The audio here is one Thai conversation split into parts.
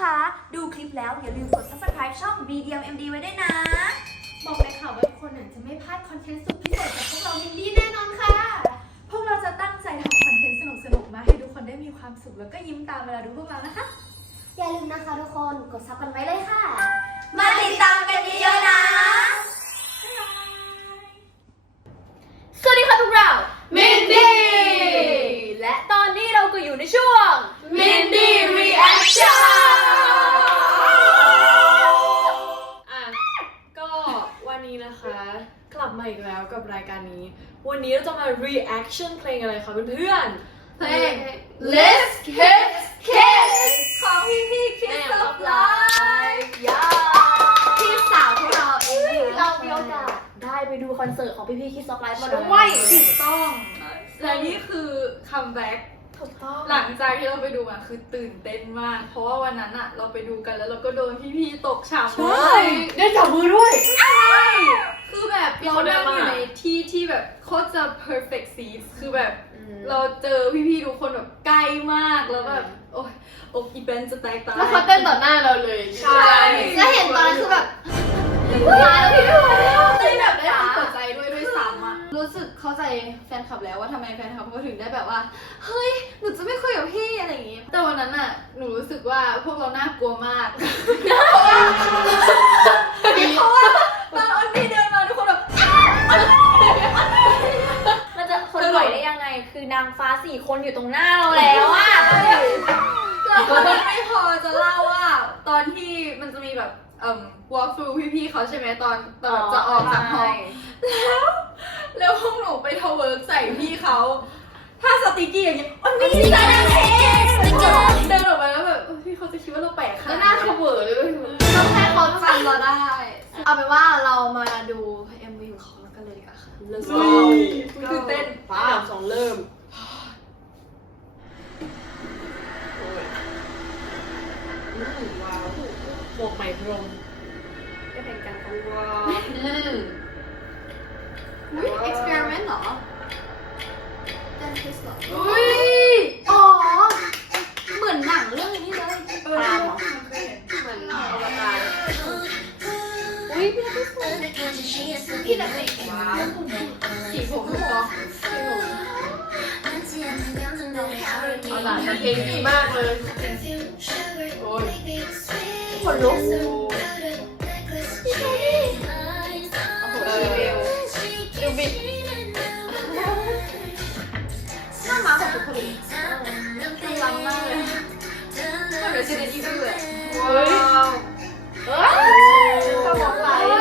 นะคะ ดูคลิปแล้วอย่าลืมกด subscribe ช่อง BDMMD ไว้ด้วยนะ บอกเลยค่ะว่าทุกคนเนี่ยจะไม่พลาดคอนเทนต์สุดพิเศษจากพวกเรามินดี้แน่นอนค่ะ พวกเราจะตั้งใจทำคอนเทนต์สนุกๆมาให้ทุกคนได้มีความสุขแล้วก็ยิ้มตามเวลาดูพวกเรานะคะ อย่าลืมนะคะทุกคนกดซับกันไว้เลยค่ะ มาติดตามกันเยอะๆนะ สวัสดีค่ะพวกเรา มินดี้ และตอนนี้เราก็อยู่ในช่วงมิน อีกแล้วกับรายการนี้ วันนี้เราจะมา reaction เพลงอะไรคะเพื่อนๆเพลง Let's Kiss Kiss ของพี่พี่ Kiss of Life ยาพี่สาวพวกเราเองเรามีโอกาสได้ไปดูคอนเสิร์ตของพี่พี่ Kiss of Life มาด้วไม่ยถูกต้อง และนี่คือคัมแบ็กถูกต้องหลังจากที่เราไปดูมาคือตื่นเต้นมาก เพราะว่าวันนั้นอะเราไปดูกันแล้วเราก็โดนพี่ๆตกฉากใช่ได้จับมือด้วย คือแบบมีเราคนเดินั่นงมาอยู่ในที่ที่แบบโคตรจะ perfect seat คือแบบเราเจอพี่ๆทุกคนแบบใกล้มากแล้วแบบโอ้ยอกอีเบนจะแตกตายแล้วเขาเต้นต่อหน้าเราเลยใช่แล้วเห็นตอนนั้นคือแบบตายแล้วพี่ไม่ไหวแล้วเต้นแบบได้ความสนใจด้วยด้วยซ้ำอะรู้สึกเข้าใจแฟนคลับแล้วว่าทำไมแฟนคลับเขาถึงได้แบบว่า เฮ้ย หนูจะไม่คุยกับพี่อะไรอย่างงี้ แต่วันนั้นอะหนูรู้สึกว่าพวกเราน่ากลัวมากเพราะว่าตอนออนพี่เดินมาทุกคนแบบ มันจะคนไหวได้ยังไง คือนาง ฟ้าสี่คนอยู่ตรงหน้าเราแล้วอะแล้วคนนี้ไม่พอจะเล่าว่า ตอนที่มันจะมีแบบเอ่อ walk through พี่ๆเขาใช่ไหมตอนตอนจะออกจากห้องแล้ว แล้วพวกหนูไปทเวิร์กใส่พี่เขาถ้าสติกกี้อย่างเงี้ยมันไม่ใช่สติกเกอร์เดินออกมาแล้วแบบเออพี่เขาจะคิดว่าเราแปลกค่ะแล้วหน้าเขาเวอร์เลยด้วยต้องให้เขาจำเราได้ เอาเป็นว่าเรามาดู MV ของเขาแล้วกันเลยดีกว่าค่ะ Let's โอ้ go ยตื่นเต้นป้าสองเริ่มว้าว หมวกไหมพรมได้เป็นการกันว้าวอืมอุ้ย experiment เหรอ น้าม้าของทุกคนเลยล้ำมากเลยเหมือน Resident Evil เลยว้าวเอ้ยสมองไหล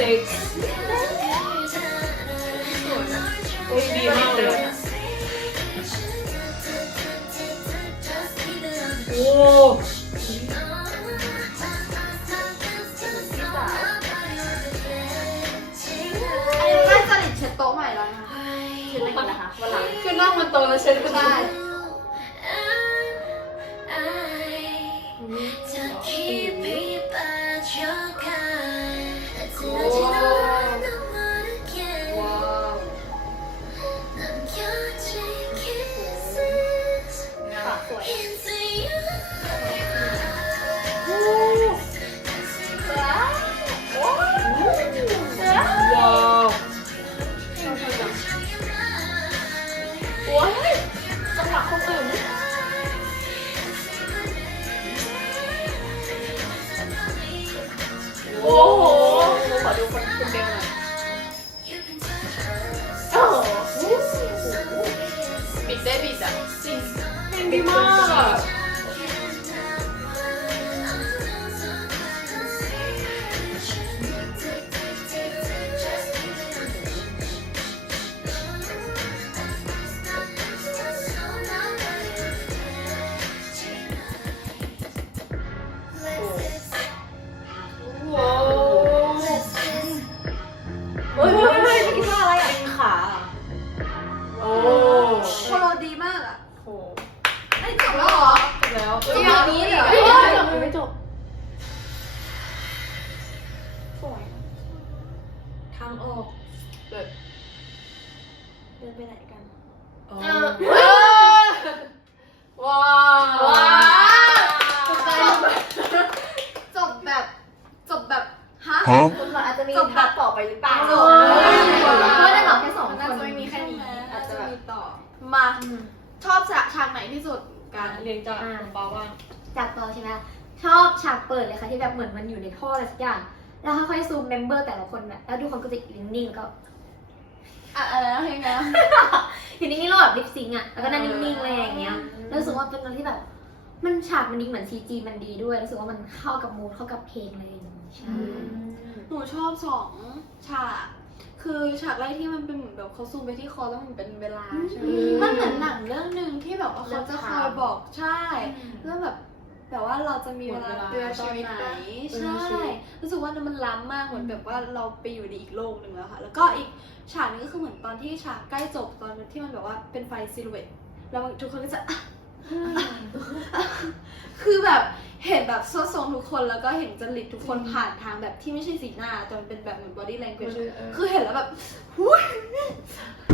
at six โอ้ยดีมากเลยอะโอ้อันนี้น่าจะดิเช็ดโต๊ะใหม่แล้วนะคะเช็ดไม่กินนะคะวันหลังคือนั่งบนโต๊ะแล้วเช็ดก็ได้ว้ โคไอ้จบแล้วเหรอจบแล้วตอนนี้เหรอไม่จบไม่จบสวยทางออกเดินไปไหนกันว้าวว้าวจบแบบ จบแบบฮะคุณเราอาจจะมีภาคต่อไปหรือเปล่าจบเพราะได้หรอแค่สองคนอาจจะไม่มีแค่นี้อาจจะมีต่อมา ชอบฉากฉากไหนที่สุดกันเรียงจากของปาว่างจากต่อใช่ไหมชอบฉากเปิดเลยค่ะที่แบบเหมือนมันอยู่ในท่ออะไรสักอย่าง แล้วค่อยๆซูมเมมเบอร์แต่ละคนแบบแล้วทุกคนก็จะนิ่งๆแล้วก็อะอะไรนะเพลงนะอยู่นิ่งๆแล้วแบบลิปซิงค์อะแล้วก็นั่งนิ่งๆอะไรอย่างเงี้ยแล้วรู้สึกว่าเป็นอะไรที่แบบ มันฉากมันดีเหมือนซีจีมันดีด้วยรู้สึกว่ามันเข้ากับมูดเข้ากับเพลงอะไรอย่างเลยใช่หนูชอบสองฉาก คือฉากแรกที่มันเป็นเหมือนแบบเขาซูมไปที่คอแล้วมันเป็นเวลาใช่ไหมมันเหมือนหนังเรื่องหนึ่งที่แบบว่าเขาจะคอยบอกใช่เรื่องแบบแบบว่าเราจะมีเวลาเดือนตอนไหนใช่รู้สึกว่ามันล้ำมากเหมือนแบบว่าเราไปอยู่ในอีกโลกหนึ่งแล้วค่ะ แล้วก็อีกฉากหนึงก็คือเหมือนตอนที่ฉากใกล้จบตอนที่มันแบบว่าเป็นไฟซิลูเอตแล้วทุกคนก็จะ คือแบบ เห็นแบบโซทรงทุกคนแล้วก็เห็นจริตทุกคนผ่านทางแบบที่ไม่ใช่สีหน้าแต่มันเป็นแบบเหมือน body language คือเห็นแล้วแบบหุ้ย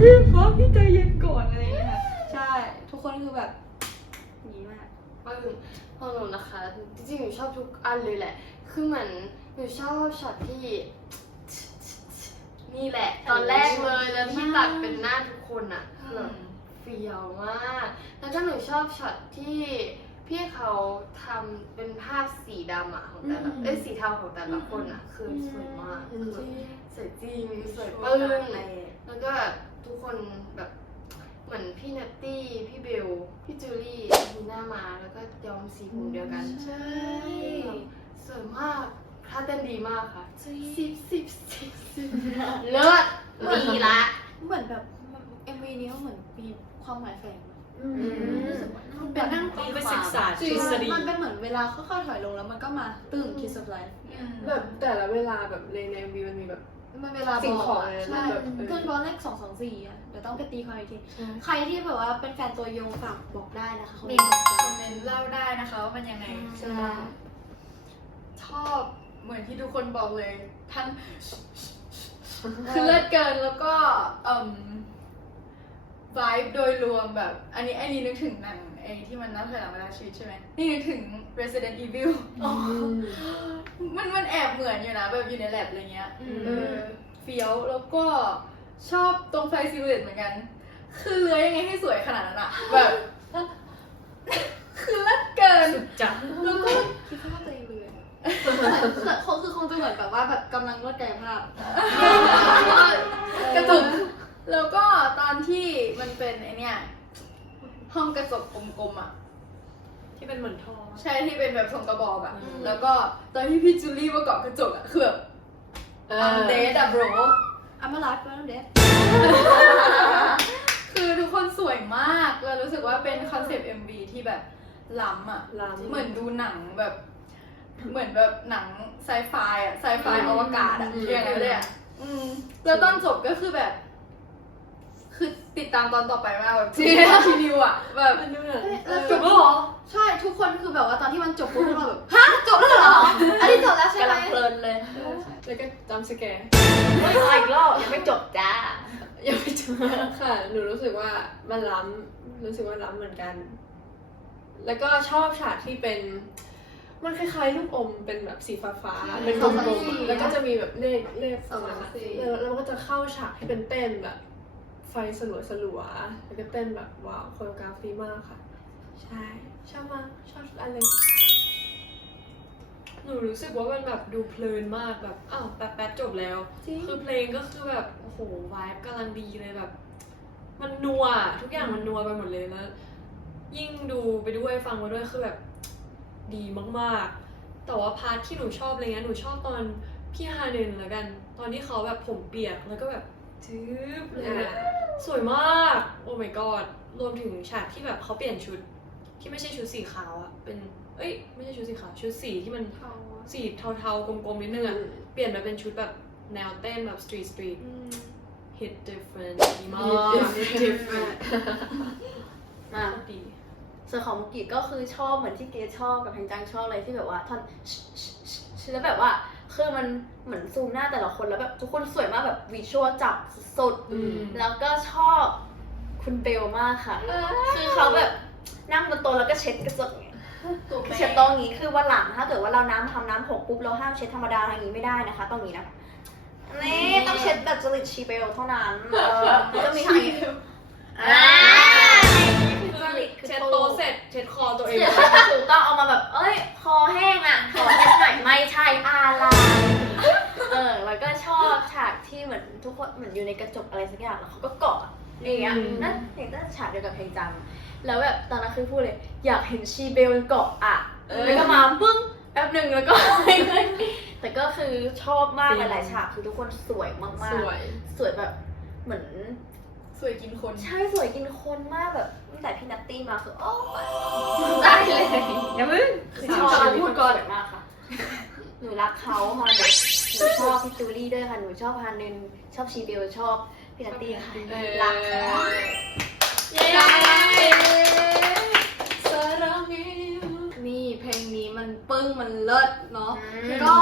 พี่ฟ้าพี่ใจเย็นก่อนอะไรอย่างเงี้ยค่ะใช่ ทุกคนคือแบบดีมากปึ้งของหนูนะคะจริงๆหนูชอบทุกอันเลยแหละ คือเหมือนหนูชอบช็อตที่นี่แหละ ตอนแรกเลยแล้วที่ตัดเป็นหน้าทุกคนอะคือแบบเฟียวมาก แล้วก็หนูชอบช็อตที่ พี่เขาทำเป็นภาพสีดำอะของแต่ละเอ้ยสีเทาของแต่ละคนอะคือสวยมากคือแบบสวยจริงสวยปึ้งแล้วก็แบบทุกคนแบบเหมือนพี่นัตตี้พี่เบลพี่จูลี่มีหน้ามาแล้วก็ยอมสีผมเดียวกันใช่สวยมากท่าเต้นดีมากค่ะสิบสิบสิบสิบเลิศดีละ เหมือนแบบเอ็มวีนี้ก็เหมือนมีความหมายแฝงนะอืม มันเป็นนั่งต้องไปศึกษาจริทฤงษฎี มันเป็นเหมือนเวลาค่อยๆถอยลงแล้วมันก็มาตึงคิสไลฟ์แบบแต่ละเวลาแบบในในวีมันมีแบบ มันเวลาสิ่งบขออกงอะเลยนะใช่แบบเออเกินบอลเลขสองสองสี่อะเดี๋ยวต้องไปตีความอีกที ใครที่แบบว่าเป็นแฟนตัวยงฝากบอกได้นะคะเมนคอมเมนต์เล่าได้นะคะว่ามันยังไง ใช่ชอบเหมือนที่ทุกคนบอกเลยท่านคือเลิศเกินแล้วก็เอ่ม vibe โดยรวมแบบ อันนี้อันนี้นึกถึงหนัง ไอ้ที่มันนับถอยหลังเวลาชีวิตใช่ไหมนี่นึกถึง Resident Evil มันมันแอบเหมือนอยู่นะแบบอยู่ในแลบอะไรเงี้ยเออเฟี้ยวแล้วก็ชอบตรงไฟซิลูเอตเหมือนกัน คือเลื้อยยังไงให้สวยขนาดนั้นอะแบบคือเลิศเกินสุดจัดแล้วก็คิดว่าตัวเองเลยเขาคือคงจะเหมือนแบบว่าแบบกำลังนวดกายภาพกระตุกแล้วก็ตอนที่มันเป็นไอเนี้ย ห้องกระจกกลมๆอะ ที่เป็นเหมือนทอง ใช่ที่เป็นแบบทรงกระบอกอะ อืม แล้วก็ตอนที่พี่จูลี่มาเกาะกระจกอะคือแบบอัมเดดอะ bro อามาไลฟ์แล้วเด็ดคือทุกคนสวยมากเรารู้สึกว่าเป็นคอนเซปต์ MV ที่แบบล้ำอะ ล้ำ เหมือนดูหนังแบบ เหมือนแบบหนังไซไฟอะไซไฟอวกาศอะอย่างนั้นเลยอะอืมแล้วตอนจบก็คือแบบคือ ติดตามตอนต่อไปมากแบบที่ทีนิวอะแบบมันดูเหมือนจบแล้วเหรอใช่ทุกคนคือแบบว่าตอนที่มันจบปุ๊บพวกเราแบบฮะจบแล้วเหรออันนี้จบแล้วใช่ไหมกำลังเพลินเลยแล้วก็จำสแกร์ไม่เอาอีกรอบยังไม่จบจ้า ยังไม่จบค่ะ หนูรู้สึกว่ามันล้ำรู้สึกว่าล้ำเหมือนกัน แล้วก็ชอบฉากที่เป็น มันคล้ายๆลูกอมเป็นแบบสีฟ้าๆเป็นกลมๆแล้วก็จะมีแบบเลขเลขประมาณนั้นแล้วแล้วมันก็จะเข้าฉากที่เป็นเต้นแบบไฟสลัวสลัวๆแล้วก็เต้นแบบว้าวโคโรกราฟดีมากค่ะ ใช่ ชอบมาก ชอบทุกอันเลยหนูรู้สึกว่ามันแบบดูเพลินมากแบบอ้าวแป๊บแป๊บจบแล้วจริงคือเพลงก็คือแบบโอ้โหวายกำลังดีเลยแบบ มันนัวอะทุกอย่างมันนัวไปหมดเลยแล้วยิ่งดูไปด้วยฟังไปด้วยคือแบบดีมากๆ แต่ว่าพาร์ทที่หนูชอบอะไรเงี้ยหนูชอบตอนพี่ฮาเดนแล้วกัน ตอนที่เขาแบบผมเปียกแล้วก็แบบทึบเลยแบบ สวยมาก โอ้ my god รวมถึงฉากที่แบบเขาเปลี่ยนชุด ที่ไม่ใช่ชุดสีขาวอะเป็นเอ้ย ไม่ใช่ชุดสีขาว ชุดสีที่มันสีเทาๆกลมๆนิดนึงอะเปลี่ยนมาเป็นชุดแบบแนวเต้นแบบสตรีทสตรีท hit different ดีมาก different อะดี ส่วนของมุกิก็คือชอบเหมือนที่เกรซชอบกับแพงจังชอบอะไรที่แบบว่าท่อนชชชชแล้วแบบว่า คือมันเหมือนซูมหน้าแต่ละคนแล้วแบบทุกคนสวยมากแบบวิชวลจับสุดๆแล้วก็ชอบคุณเบลมากค่ะ คือเขาแบบนั่งบนโต๊ะแล้วก็เช็ดกระจกเนี่ยเช็ดโต๊ะอย่างนี้คือวันหลังถ้าเกิดว่าเราน้ำทำน้ำหกปุ๊บเราห้ามเช็ดธรรมดาทางนี้ไม่ได้นะคะตรงนี้นะนี่ต้องเช็ดแบบจริตชีเบลเท่านั้นเออมันก็มีทางนี้อ่าจริตคือเช็ดโต๊ะเสร็จเช็ดคอตัวเองเดี๋ยวถูกต้องเอามาแบบ เอ้ย คอแห้งอะ ขอเช็ดหน่อยไม่ ที่เหมือนทุกคนเหมือนอยู่ในกระจกอะไรสักอย่างแล้วเขาก็เกาะอย่างเงี้ยนั่นเห็นตั้งฉากเดียวกับเพลงจัง แล้วแบบตอนนั้นคือพูดเลย อยากเห็นชีเบลเกาะอะแล้วก็มาปึ้งแป๊บหนึ่งแล้วก็ แต่ก็คือชอบมากหลายๆฉากคือทุกคนสวยมากสวย ๆ สวยแบบเหมือน สวยกินคน ใช่สวยกินคนมากแบบตั้งแต่พี่นัตตี้มาคือโอ้ได้เลยอย่ามึง คือชอบสามชีวิตพูดก่อนสวยมากค่ะ หนูรักเขาค่ะแบบ หนูชอบพี่จูลี่ด้วยค่ะ หนูชอบฮานึนชอบชีเบลชอบพี่นัตตี้ค่ะรักค่ะเย้นี่เพลงนี้มันปึ้งมันเลิศเนาะ ก็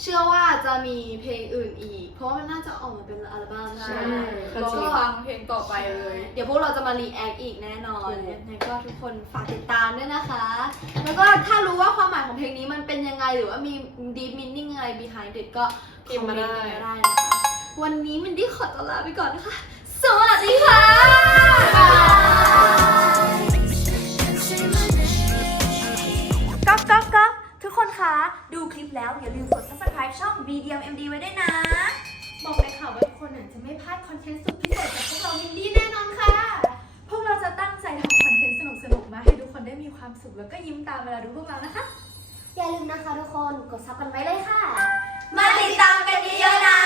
เชื่อว่าจะมีเพลงอื่นอีก เพราะว่ามันน่าจะออกมาเป็นอัลบั้ม ใช่แล้วก็ฟัฟังงเพลงต่อไปเลย เดี๋ยวพวกเราจะมารีแอคอีกแน่นอนถูกยังไงก็ทุกคนฝากติดตามด้วยนะคะ แล้วก็ถ้ารู้ว่าความหมายของเพลงนี้มันเป็นยังไงหรือว่ามี deep meaning อะไร behind it ก็พิมพ์มาได้คอเนต์ได้นะคะ วันนี้มันดี้ขอตัวลาไปก่อนนะคะ สวัสดีค่ะก๊อกก๊อกก๊อกทุกคนคะ ดูคลิปแล้วอย่าลืมกด subscribe ช่อง BDM MD ไว้ด้วยนะ บอกเลยค่ะว่าทุกคนจะไม่พลาดคอนเทนต์สุดพิเศษจากพวกเรายินดีแน่นอนค่ะ พวกเราจะตั้งใจทำคอนเทนต์สนุกๆมาให้ทุกคนได้มีความสุขแล้วก็ยิ้มตามเวลาดูพวกเรานะคะ อย่าลืมนะคะทุกคน กดซับกันไว้เลยค่ะ มาติดตามกันเยอะๆนะ